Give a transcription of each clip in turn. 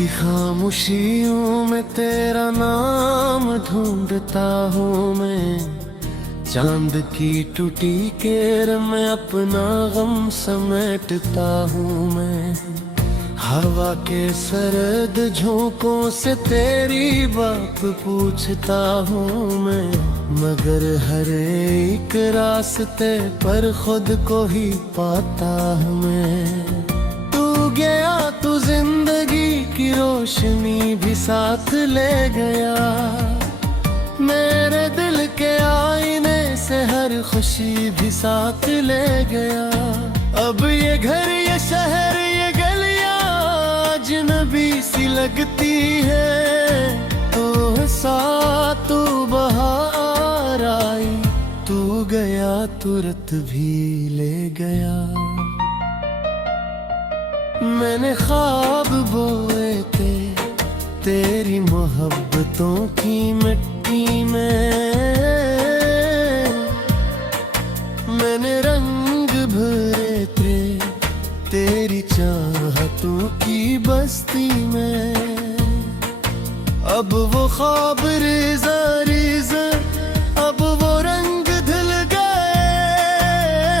की खामोशियों में तेरा नाम ढूंढता हूँ मैं, चांद की टूटी केर में अपना गम समेटता हूँ मैं। हवा के सरद झोंकों से तेरी बात पूछता हूँ मैं, मगर हर एक रास्ते पर खुद को ही पाता हूँ मैं। तू गया तू जिंदगी की रोशनी भी साथ ले गया, मेरे दिल के आईने से हर खुशी भी साथ ले गया। अब ये घर ये शहर ये गलियां अजनबी सी लगती है, तो साथ तू बहार आई, तू गया तुरंत भी ले गया। मैंने ख्वाब बोए थे तेरी मोहब्बतों की मिट्टी में, मैंने रंग भरे थे तेरी चाहतों की बस्ती में। अब वो ख्वाब रेज़ा रेज़ा, अब वो रंग धुल गए,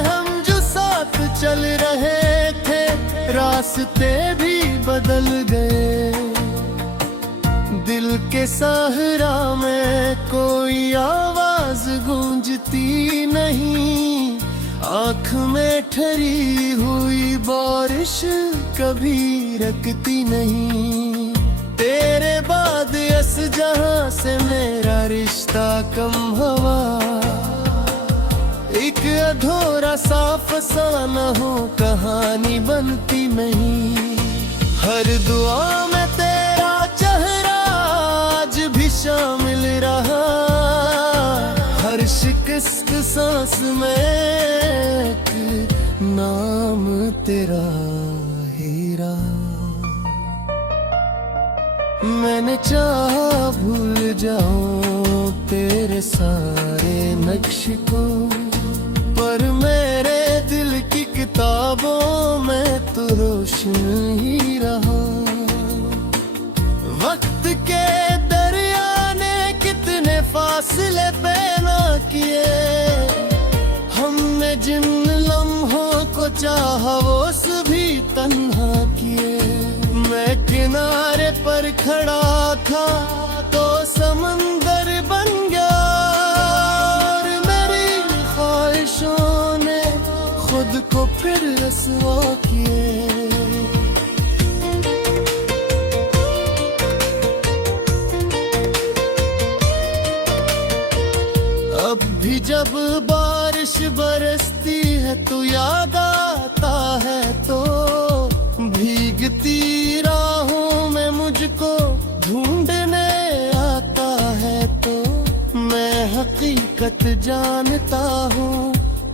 हम जो साथ चल रहे थे रास्ते भी बदल गए। दिल के सहरा में कोई आवाज गूंजती नहीं, आँख में ठहरी हुई बारिश कभी रुकती नहीं। तेरे बाद इस जहां से मेरा रिश्ता कम हवा, एक अधूरा सा फसाना हो कहानी बनती नहीं। हर दुआ में तेरा चेहरा आज भी शामिल रहा, हर शिकस्त सांस में एक नाम तेरा हीरा। मैंने चाहा भूल जाऊं तेरे सारे नक्श को, पर मेरे दिल की किताबों में तो रोशन ही रहा। वक्त के दरिया ने कितने फासले पैदा किए, हमने जिन लम्हों को चाहा वो सभी तन्हा किए। मैं किनारे पर खड़ा था तो समंदर बन गया, और मेरी ख्वाहिशों ने खुद को फिर रसवा किए। अब भी जब बारिश बरसती है तो याद आता है, तो भीगती राहों में मुझको ढूंढने आता है। तो मैं हकीकत जानता हूँ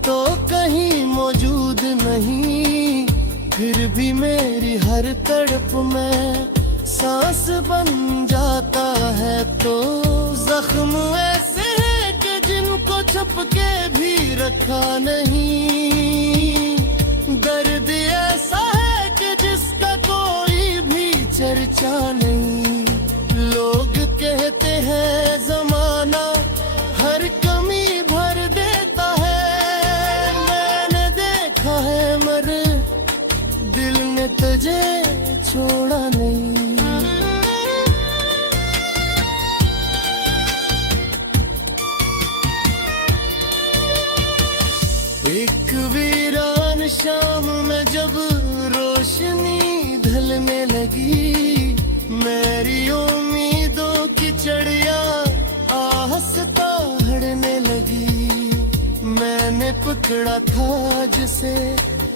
तो कहीं मौजूद नहीं, फिर भी मेरी हर तड़प में सांस बन जाता है। तो जख्म ऐसे हैं कि जिनको छुप के भी रखा नहीं, दर्द ऐसा है कि जिसका कोई भी चर्चा नहीं। लोग कहते हैं जमाना हर कमी भर देता है, मैंने देखा है मर दिल ने तुझे छोड़ा नहीं। एक वीरान शाम में जब रोशनी ढलने लगी, मेरी उम्मीदों की चिड़िया आहस्ता हड़ने लगी। मैंने पकड़ा था जिसे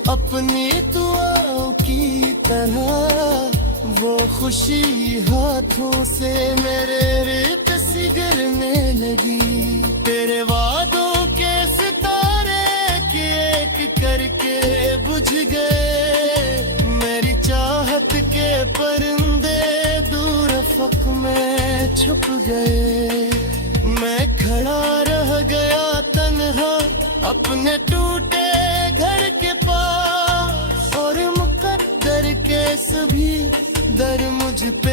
अपनी दुआओं की तरह, वो खुशी हाथों से मेरे रेत सी गिरने लगी। तेरे वादों के सितारे एक करके बुझ गए, मेरी चाहत के परिंदे दूर अफक में छुप गए। मैं खड़ा रह गया तन्हा अपने टूटे घर के पास, और मुकद्दर के सभी दर मुझ पे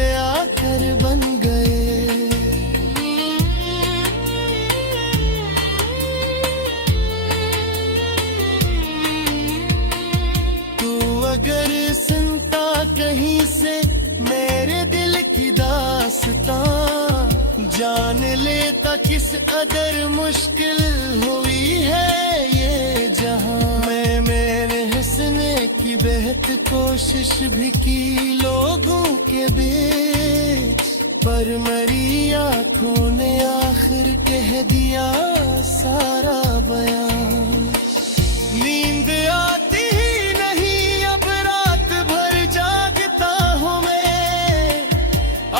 होता, जान लेता किस अदर मुश्किल हुई है ये जहां। मैंने हंसने की बेहद कोशिश भी की लोगों के बीच, पर मेरी आंखों ने आखिर कह दिया सारा बयान। नींद आती ही नहीं अब रात भर जागता हूँ मैं,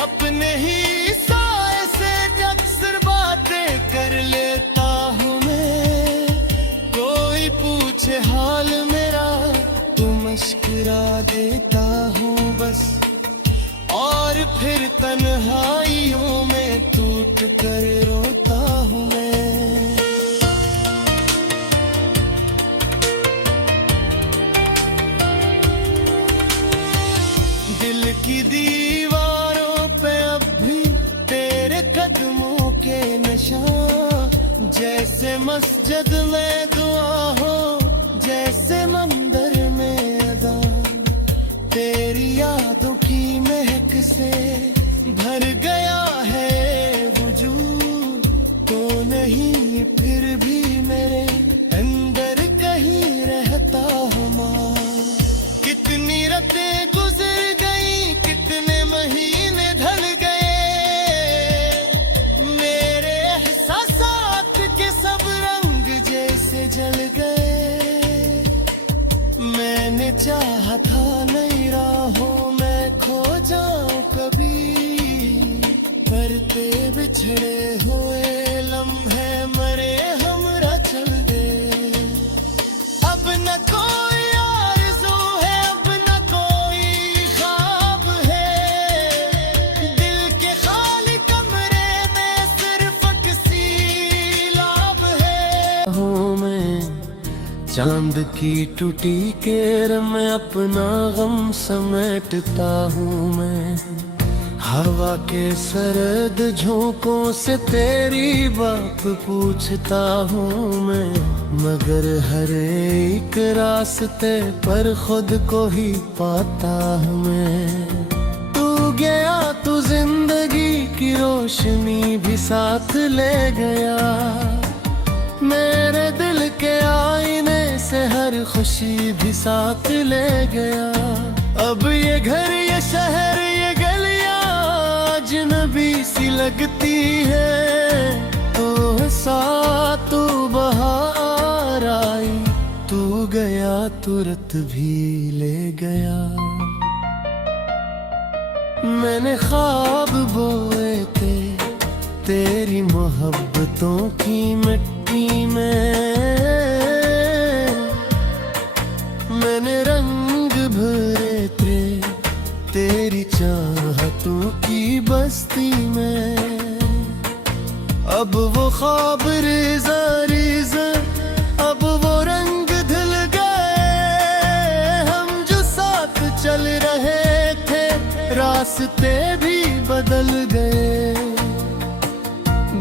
अपने ही साए से अक्सर बातें कर लेता हूँ मैं। कोई पूछे हाल मेरा तो मुस्कुरा देता हूँ बस, और फिर तन्हाइयों में टूट कर रोता हूँ मैं। दिल की दीवारों पे अब भी तेरे कदमों के निशान, जैसे मस्जिद में दुआ हो, जैसे मंदिर में अज़ान। तेरी यादों की महक से भर गया है वजूद, तो नहीं फिर भी मेरे अंदर कहीं रहता हूँ। कितनी रातें गुजर गई, कितने महीने ढल गए, मेरे एहसासात के सब रंग जैसे जल गए। मैंने चाहा था नई राहों में खो जाऊं कभी, करते बिछड़े हुए लम्हे मरे हमरा चल दे। अब न कोई आरज़ू है, अब न कोई ख्वाब है, दिल के खाली कमरे में सिर्फ किसी लाभ है। हूँ मैं चांद की टूटी केर में अपना गम समेटता हूँ मैं, हवा के सरद झोंकों से तेरी बात पूछता हूँ मैं। मगर हर एक रास्ते पर खुद को ही पाता हूँ मैं। तू गया तो जिंदगी की रोशनी भी साथ ले गया, मेरे दिल के आईने से हर खुशी भी साथ ले गया। अब ये घर ये शहर ये गलियां अजनबी सी लगती है, तो साथ तू बहार आई, तू गया तुरंत भी ले गया। मैंने ख्वाब बोए थे तेरी मोहब्बतों की मिट्टी में, मैंने रंग भरे थे तेरी चाहतों की बस्ती में। अब वो ख्वाब रेज़ा रेज़ा, अब वो रंग धुल गए, हम जो साथ चल रहे थे रास्ते भी बदल गए।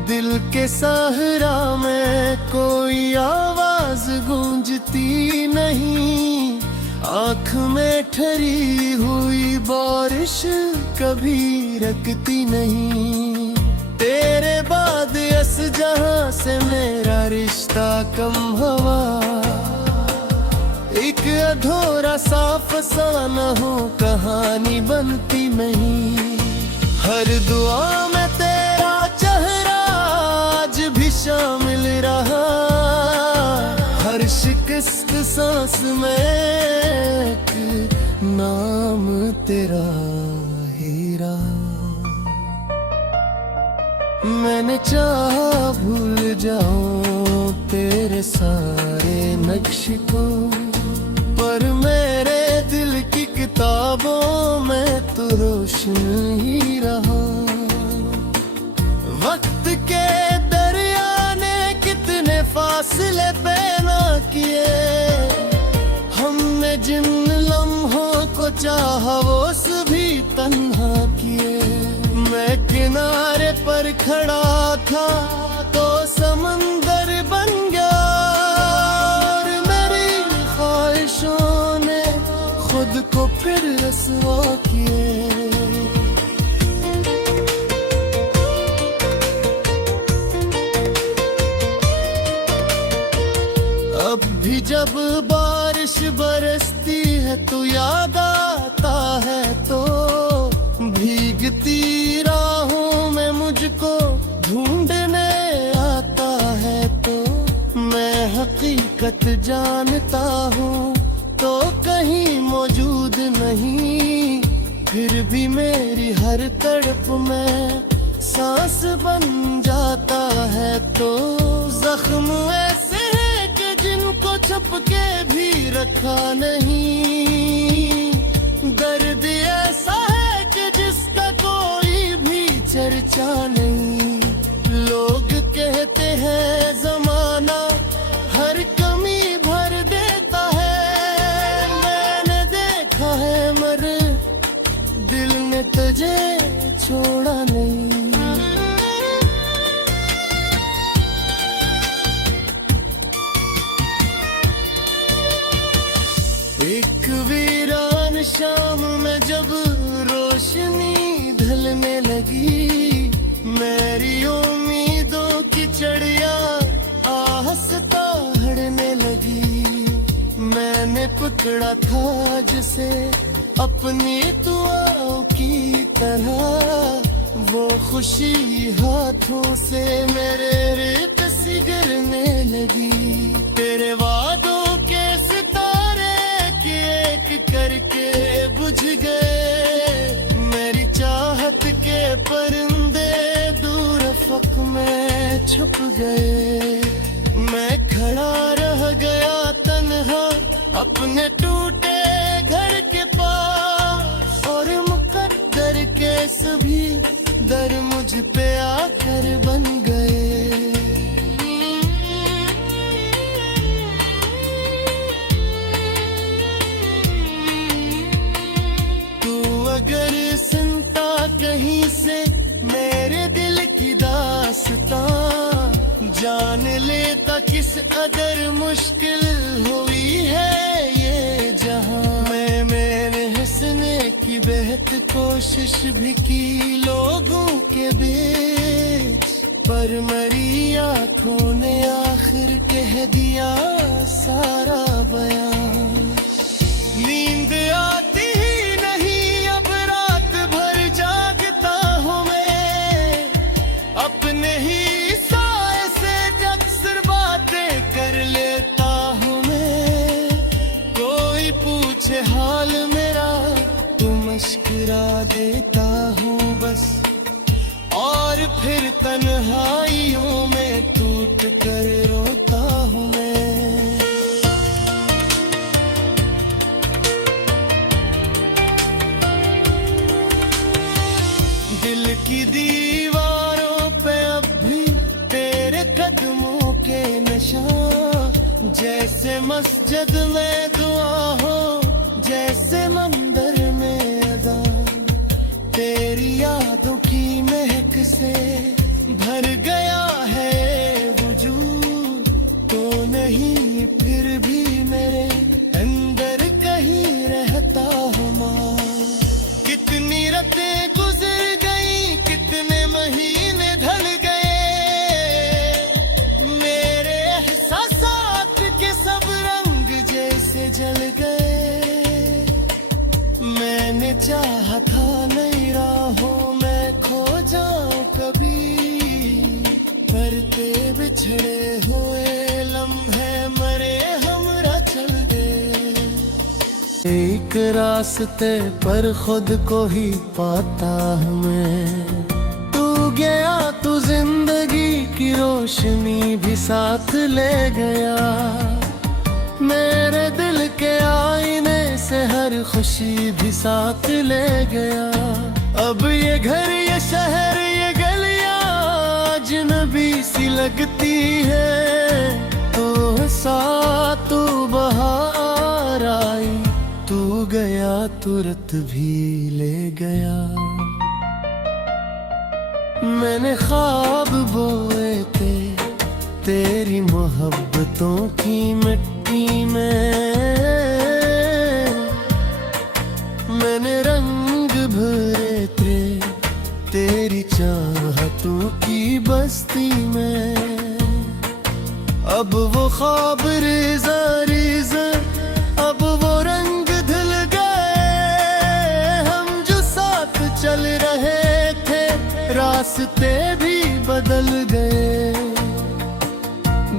दिल के सहरा में कोई आवाज गूंजती नहीं, आँख में ठहरी हुई बारिश कभी रकती नहीं। तेरे बाद इस जहां से मेरा रिश्ता कम हवा, एक अधूरा सा फसाना हो कहानी बनती नहीं। हर दुआ में तेरा चेहरा आज भी शामिल रहा, हर शिकस्त सांस में एक नाम तेरा हीरा। मैंने चाहा भूल जाऊं तेरे सारे नक्श को, पर मेरे दिल की किताबों में तो रोशन ही रहा। वक्त के दरिया ने कितने फासले पैदा किए, हमने जिन लम्हों को चाहा वो सभी तन्हा किए। मैं किनारे पर खड़ा था तो समंदर बन गया, और मेरी ख्वाहिशों ने खुद को फिर रसवा किए। जब बारिश बरसती है तो याद आता है, तो भीगती राहों में मुझको ढूंढने आता है, तो मैं हकीकत जानता हूँ तो कहीं मौजूद नहीं, फिर भी मेरी हर तड़प में सांस बन जाता है। तो जख्म ऐसे है कि जिनको छुप के भी रखा नहीं, दर्द ऐसा है कि जिसका कोई भी चर्चा नहीं। लोग कहते हैं जमाना हर कमी भर देता है, मैंने देखा है मर दिल ने तुझे छोड़ा नहीं। एक वीरान शाम में जब रोशनी ढलने लगी, मेरी उम्मीदों की चिड़िया आहिस्ता हड़ने लगी। मैंने पकड़ा था जिसे अपनी दुआओं की तरह, वो खुशी हाथों से मेरे रेत सी गिरने लगी। तेरे वादों के सितारे एक करके बुझ गए, मेरी चाहत के परिंदे दूर अफक में छुप गए। मैं खड़ा रह गया तन्हा अपने टूटे घर के पास, और मुकद्दर के सभी दर मुझ पे आकर बन गए। अगर सुनता कहीं से मेरे दिल की दास्तां, जान लेता किस अदर मुश्किल हुई है ये जहां। मैंने हंसने की बेहद कोशिश भी की लोगों के बीच, पर मरी आंखों ने आखिर कह दिया सारा बयान। नींद आती अपने ही साए से अक्सर बातें कर लेता हूँ मैं, कोई पूछे हाल मेरा तो मुस्कुरा देता हूँ बस, और फिर तन्हाइयों में टूट कर रोता हूँ मैं। दिल की दीवारों पे अब भी तेरे कदमों के निशान, जैसे मस्जिद में दुआ हो, जैसे मंदिर में अज़ान। तेरी यादों की महक से भर गया है वजूद, तो नहीं फिर भी मेरे अंदर कहीं रहता हूँ माँ। कितनी रातें गुजर गई, कितने महीने ढल गए, मेरे एहसासात के सब रंग जैसे जल गए। मैंने चाहा था नई राहों में खो जाऊं कभी, करते बिछड़े हुए लम्हे मरे हमरा चल गए। एक रास्ते पर खुद को ही पाता हूँ मैं, तू गया तू जिंदगी की रोशनी भी साथ ले गया। मेरे दिल के आईने से हर खुशी भी साथ ले गया। अब ये घर ये शहर ये गलियां अजनबी सी लगती है, तो साथ तू बहार आई, तू गया तुरंत भी ले गया। मैंने ख्वाब बोए थे तेरी मोहब्बतों की मिट्टी में, मैंने रंग भरे थे तेरी चाहतों की बस्ती में। अब वो ख्वाब रेज़ारी रास्ते भी बदल गए।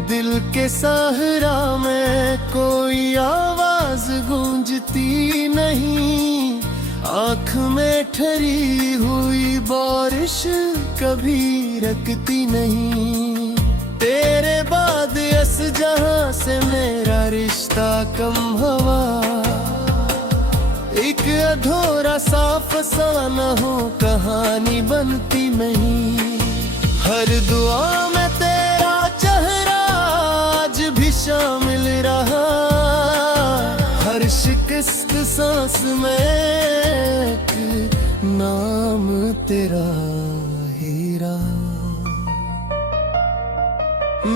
दिल के सहरा में कोई आवाज गूंजती नहीं, आँख में ठहरी हुई बारिश कभी रुकती नहीं। तेरे बाद इस जहां से मेरा रिश्ता कम हवा, एक अधूरा सा फसाना हो, कहानी बनती नहीं। हर दुआ में तेरा चेहरा आज भी शामिल रहा, हर शिकस्त सांस में एक नाम तेरा ही रहा।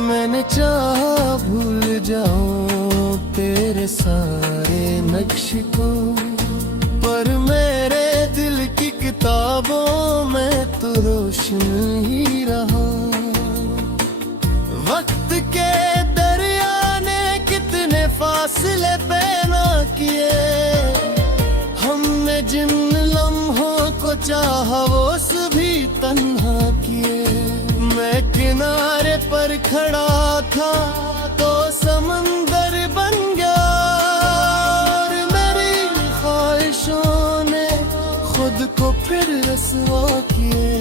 मैंने चाहा भूल जाऊं तेरे सारे नक्श को, पर मेरे दिल की किताबों में तो रोशन ही रहा। वक्त के दरिया ने कितने फासले पैदा किए, हमने जिन लम्हों को चाहा वो सभी तन्हा किए। मैं किनारे पर खड़ा था तो समंदर बन गया, और मेरी ख्वाहिशों ने खुद को फिर रसवा किए।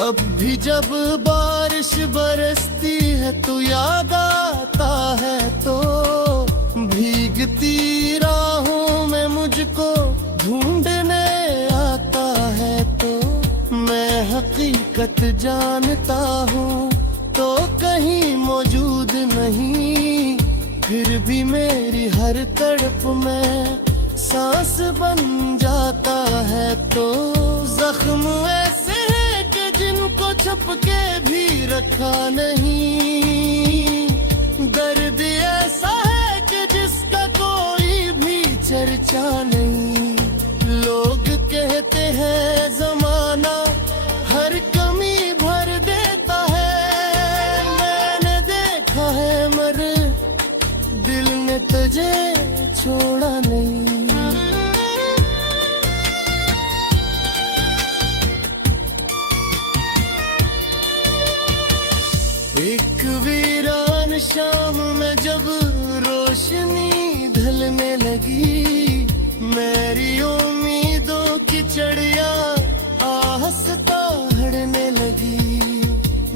अब भी जब बारिश बरसती है तो याद आता है, तो भीगती राहों में मुझको ढूंढने आता है। तो मैं हकीकत जानता हूँ तो कहीं मौजूद नहीं, फिर भी मेरी हर तड़प में सांस बन जाता है। तो जख्म ऐसे हैं कि जिनको छुप के भी रखा नहीं, दर्द ऐसा है कि जिसका कोई भी चर्चा नहीं। लोग कहते हैं जमाना हर कमी भर देता है, मैंने देखा है मर दिल ने तुझे छोड़ा नहीं। एक वीरान शाम में जब रोशनी ढलने लगी, मेरी उम्मीदों की चिड़िया आहिस्ता उड़ने लगी।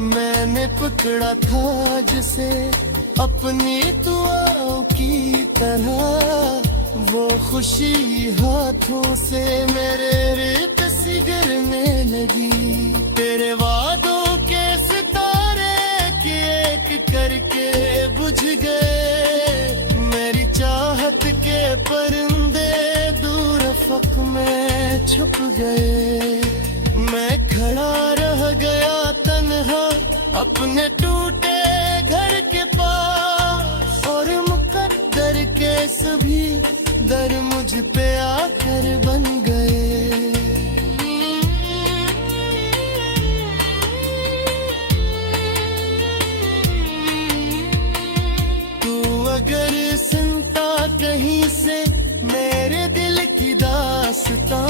मैंने पकड़ा था जिसे अपनी दुआओं की तरह, वो खुशी हाथों से मेरे रेत सी गिरने लगी। तेरे वादों के सितारे एक करके बुझ गए, मेरी चाहत के परिंदे दूर अफक में छुप गए। मैं खड़ा रह गया तन्हा अपने टूटे घर के पास, और मुकद्दर के सभी दर मुझ पे आकर बन गए। अगर सुनता कहीं से मेरे दिल की दास्तां,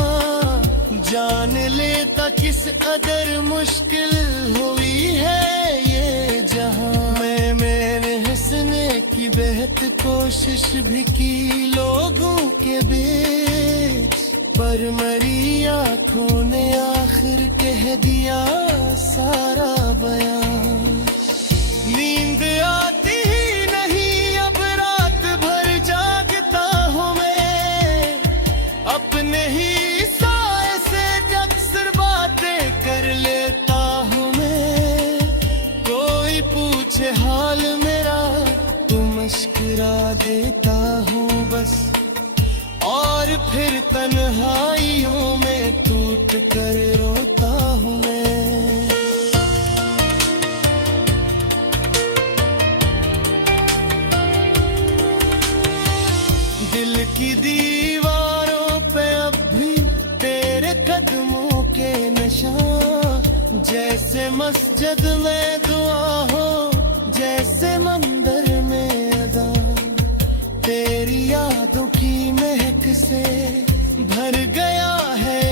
जान लेता किस अदर मुश्किल हुई है ये जहां। मैंने हंसने की बेहद कोशिश भी की लोगों के बीच, पर मरी आंखों ने आखिर कह दिया सारा बयान। नींद आती अपने ही साए से अक्सर बातें कर लेता हूँ मैं, कोई पूछे हाल मेरा तो मुस्कुरा देता हूँ बस, और फिर तन्हाइयों में टूट कर रोता हूँ मैं। दिल की दीवारों पे अब भी तेरे कदमों के निशान, जैसे मस्जिद में दुआ हो, जैसे मंदिर में अज़ान। तेरी यादों की महक से भर गया है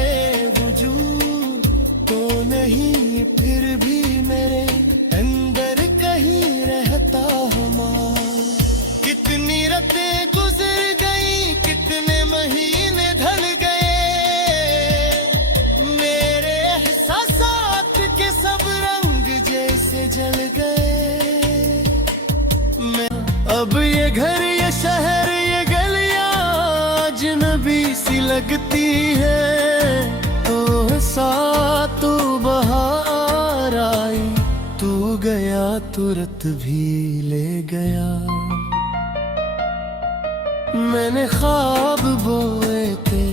वजूद, तो नहीं फिर भी मेरे अंदर कहीं रहता हूँ। कितनी रातें गुजर गई, कितने महीने ढल गए, मेरे एहसासात के सब रंग जैसे जल गए। मैं अब ये घर, ये शहर, ये गलियां अजनबी सी लगती है। तो साथ तू बहार आई, तू गया तुरंत भी ले गया। मैंने ख्वाब बोए थे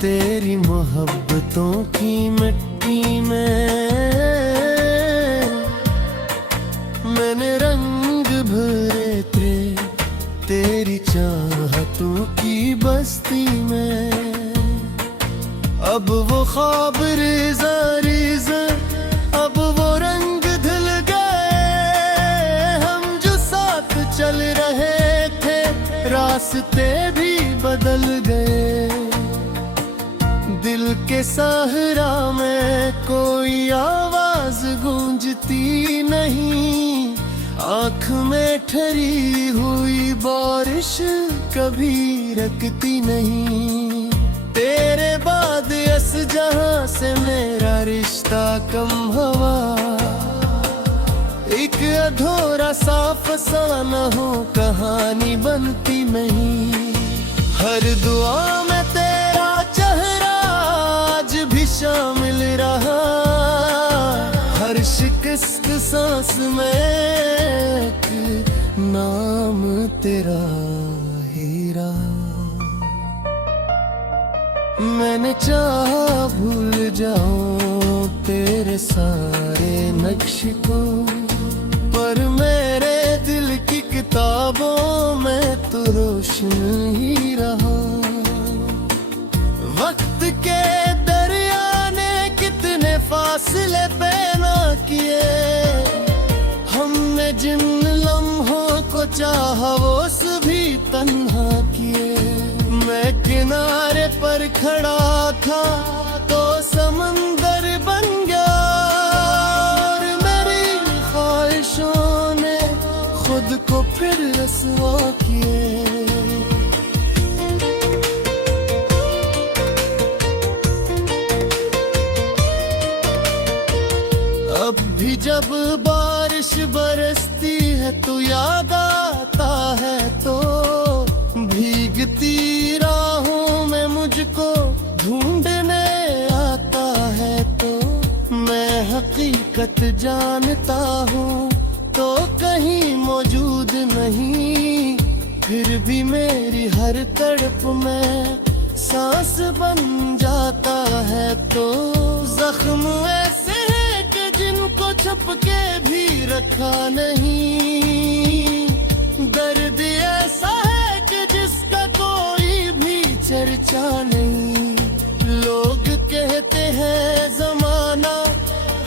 तेरी मोहब्बतों की मिट्टी में, मैंने रंग भरे थे तेरी चाहतों की बस्ती में। अब वो ख्वाब रेज़ा रेज़ा, अब वो रंग धुल गए। हम जो साथ चल रहे थे रास्ते भी बदल गए। दिल के सहरा में कोई आवाज गूंजती नहीं, आँख में ठहरी हुई बारिश कभी रुकती नहीं। तेरे बाद इस जहां से मेरा रिश्ता कम हवा, एक अधूरा सा फसाना हो, कहानी बनती नहीं। हर दुआ में तेरा चेहरा आज भी शामिल रहा, हर शिकस्त सांस में एक नाम तेरा ही रहा। मैंने चाहा भूल जाऊं तेरे सारे नक्श को, पर मेरे दिल की किताबों में तो रोशन ही रहा। वक्त के दरिया ने कितने फासले पैदा किए, हमने जिन लम्हों को चाहा वो सभी तन्हा किए। मैं किनारे पर खड़ा था तो समंदर बन गया, और मेरी ख्वाहिशों ने खुद को फिर रसवा किए। अब भी जब बारिश बरसती है तो याद आता है, तो भीगती राहों में मुझको ढूंढने आता है। तो मैं हकीकत जानता हूँ तो कहीं मौजूद नहीं, फिर भी मेरी हर तड़प में सांस बन जाता है। तो जख्म ऐसे हैं कि जिनको छुप के भी रखा नहीं, दर्द ऐसा है कि जिसका कोई भी चर्चा नहीं। लोग कहते हैं जमाना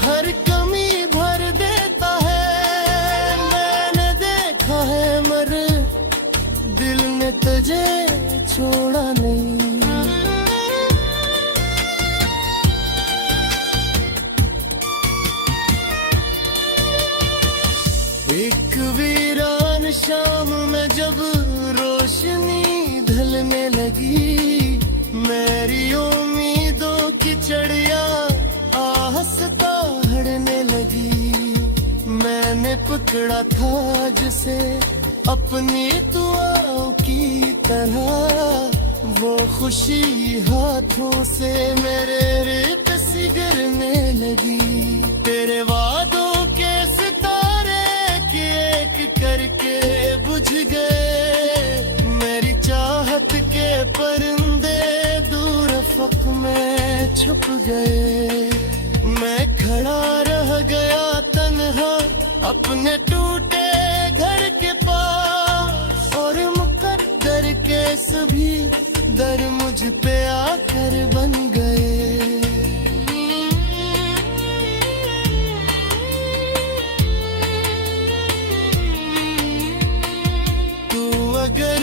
हर कमी भर देता है, मैंने देखा है मर दिल ने तुझे छोड़ा नहीं। एक वीरान शाम में जब रोशनी ढलने लगी, मेरी उम्मीदों की चिड़िया आहस्ता हड़ने लगी। मैंने पकड़ा था जिसे अपनी दुआओं की तरह, वो खुशी हाथों से मेरे रेत सी गिरने लगी। तेरे वादों के सितारे एक करके बुझ गए, मेरी चाहत के परिंदे दूर अफक में छुप गए। मैं खड़ा रह गया तन्हा अपने टूटे घर के पास, और मुकद्दर के सभी दर मुझ पे आकर बन गए। अगर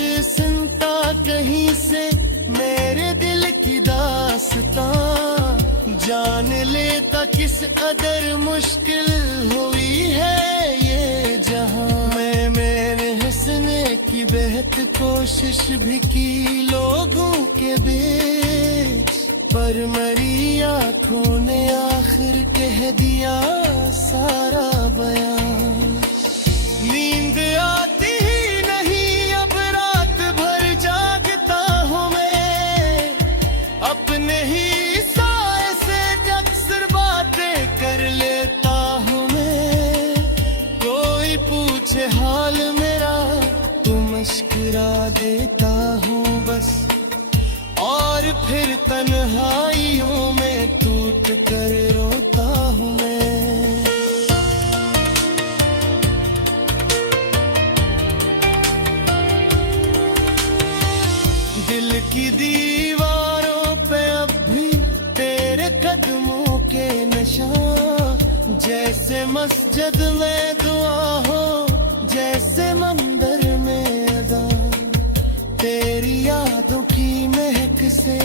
जान लेता किस अदर मुश्किल हुई है ये जहां। मैंने हंसने की बेहद कोशिश भी की लोगों के बीच, पर मरी आंखों ने आखिर कह दिया सारा बयान। नींद आती ही नहीं अब रात भर जागता हूँ मैं, अपने ही साए से अक्सर बातें कर लेता हूँ मैं। कोई पूछे हाल मेरा तो मुस्कुरा देता हूँ बस, और फिर तन्हाइयों में टूट कर रोता हूँ मैं। दिल की दीवारों पे अब भी तेरे कदमों के निशान, जैसे मस्जिद में दुआ हो जैसे मंदिर में अज़ान। तेरी यादों की महक से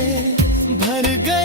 भर गए